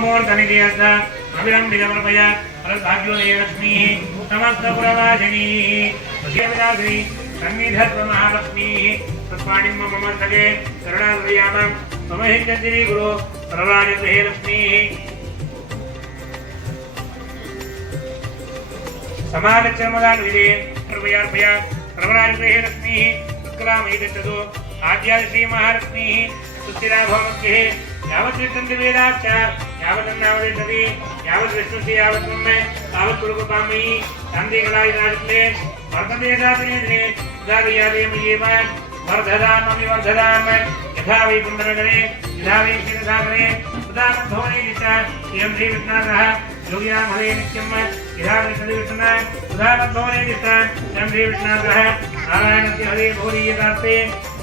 ब्रह्ममुहूर्तनिधीयस्य अविलम्बितमर्पय परभाग्योदये लक्ष्मीः समस्तपुरवासिनीः विजयविलासिनी सन्निधत्वमहालक्ष्मीः तत्पाणिं मम मस्तके करुणादयामः मम हिन्दन्दिनी गुरु प्रवाजगृहे लक्ष्मीः समागच्छमदान्विदे कृपयार्पया प्रवराजगृहे लक्ष्मीः उत्कलामयि गच्छतु आद्याश्री महालक्ष्मीः सुस्थिराभवमग्रे यावत् वेदाच्च यावदन्नावदेतति यावत् विष्णुस्य यावत् ब्रह्म तावत् गुरुकृपामयि शान्तिकलाय राजत्वे वर्धते दातनेन्द्रे उदादयादेमयेव वर्धदामि वर्धदाम यथा वै कुन्दनगरे यथा वै क्षीरसागरे तथा मध्वने दिशा इयं श्रीविष्णासः योगिनां हरे नित्यं यथा वै सदिविष्णुना तथा मध्वने दिशा इयं श्रीविष्णासः नारायणस्य हरे भूरीयतास्ते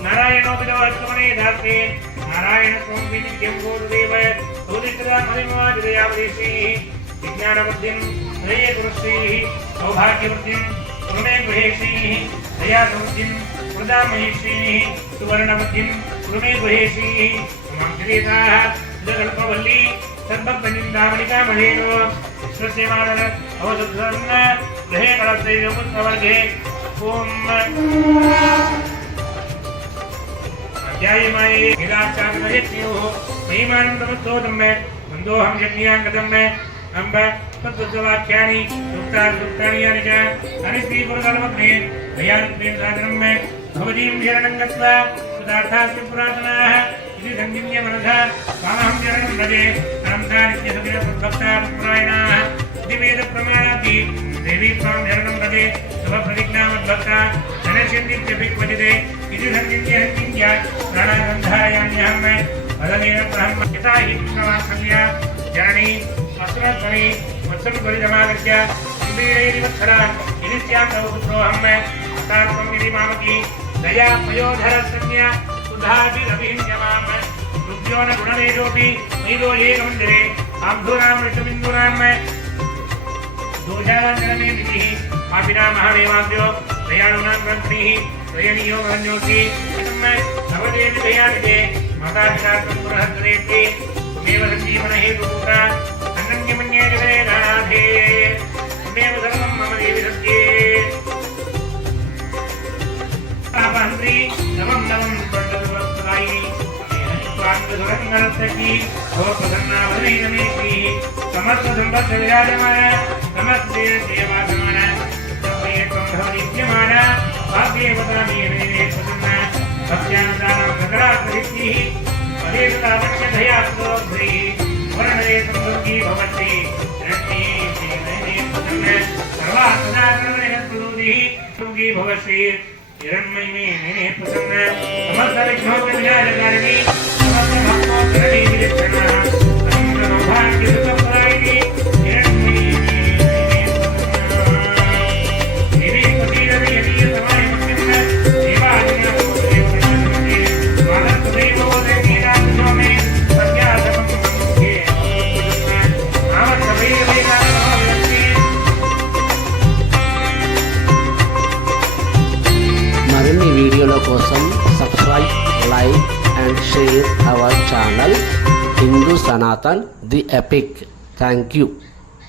नारायणोऽपि दोहत्वमने दास्ते नारायणत्वं विनित्यं भूतदेव भूतिष्ठदा मदिमवादिदयावदेशीः विज्ञानबुद्धिं हृदये गुरुश्रीः सौभाग्यबुद्धिं गुरुमे गृहेश्रीः दयासमुद्धिं वृदामहेश्रीः सुवर्णबुद्धिं गुरुमे गृहेश्रीः मां श्रीताः सुधकल्पवल्ली सर्वभक्तनिन्दामणिकामहेनो विश्वस्य मादर अवसुधन्न गृहे कलत्रैलोपुत्रवर्गे ॐ अध्यायमाये विलासागमयज्ञयोः महिमानं तमस्तोतं मन्दोऽहं यज्ञाङ्गतं अम्ब तद्वद्वाक्यानि सूक्तानि यानि च अनिश्रीपुरकल्पग्ने दयानुग्नेन साधनं भवतीं शरणं गत्वा पदार्थास्य पुरातनाः इति सञ्जिन्यमनसा कामहं शरणं भजे अनन्तानित्यसुखिनसद्भक्तापुरायणाः इति वेदप्रमाणाति देवी त्वां शरणं भजे शुभप्रतिज्ञामद्भक्ता धनस्यन्तीत्यभिक्वचिते इति सञ्जिन्यहञ्जिन्य प्राणागन्धायाम्यहं पदमेन प्रहं यथा हि कृष्णवात्सल्या जननी वस्त्रस्वरी वत्सरुपरितमागत्य कुम्भीरैरिवत्सरा यदि स्यात् तव पुत्रोऽहम् अतात्वं यदि मामकी दया पयोधरस्तन्या सुधाभिरभिहिन्यमाम् रुद्यो न गुणवेदोऽपि मैलोये मन्दिरे आब्धूनां विष्णुबिन्दूनां दोषावन्दनमे विधिः पापिनां महादेवाभ्यो दयाळूनां ग्रन्थिः स्वयनीयो महन्योऽसि नवदेवि दयानिधे मातापितात्मं पुरहस्तदेति त्वमेव सञ्जीवनहेतुपुत्रा अन्यमन्ये जगदेनाथे त्वमेव सर्वं मम देवि सत्ये पापहन्त्री नवं नवं स्वर्गदुर्वत्सदायिनी स्वाङ्गसुरङ्गरत्तकी भोप्रसन्नाभरणैनमेश्रीः समस्तसम्पद्विराजमान समस्तदेवासमान सत्त्वमेकं भवनित्यमान वाग्देवतामीयमेने प्रसन्ना भक्त्यानुदानं सकलात्मसिद्धिः पदेवता वक्षधयात्मोद्भैः वर्णये संवृद्धि भवति रश्मी श्रीनयने प्रसन्न सर्वात्मना सर्वनिरत्प्रदूतिः सुखी भवति हिरण्मयिने प्रसन्न समस्त विघ्नोपविनाशकारिणी समस्त भक्तोत्तरणी विलक्षणा समस्त सौभाग्यसुखप्रदायिनी हिरण्मयिने प्रसन्न निरीपतिरवियतीय समाय भक्तिं देवादिना समस्ते प्रसन्नते मानसदैवोदयनीनाथो मे सत्यासमं मुखे नामसवैवेदानमविलक्ष्मी మరిన్ని వీడియోల కోసం subscribe like and share our channel Hindu Sanatan the epic. Thank you.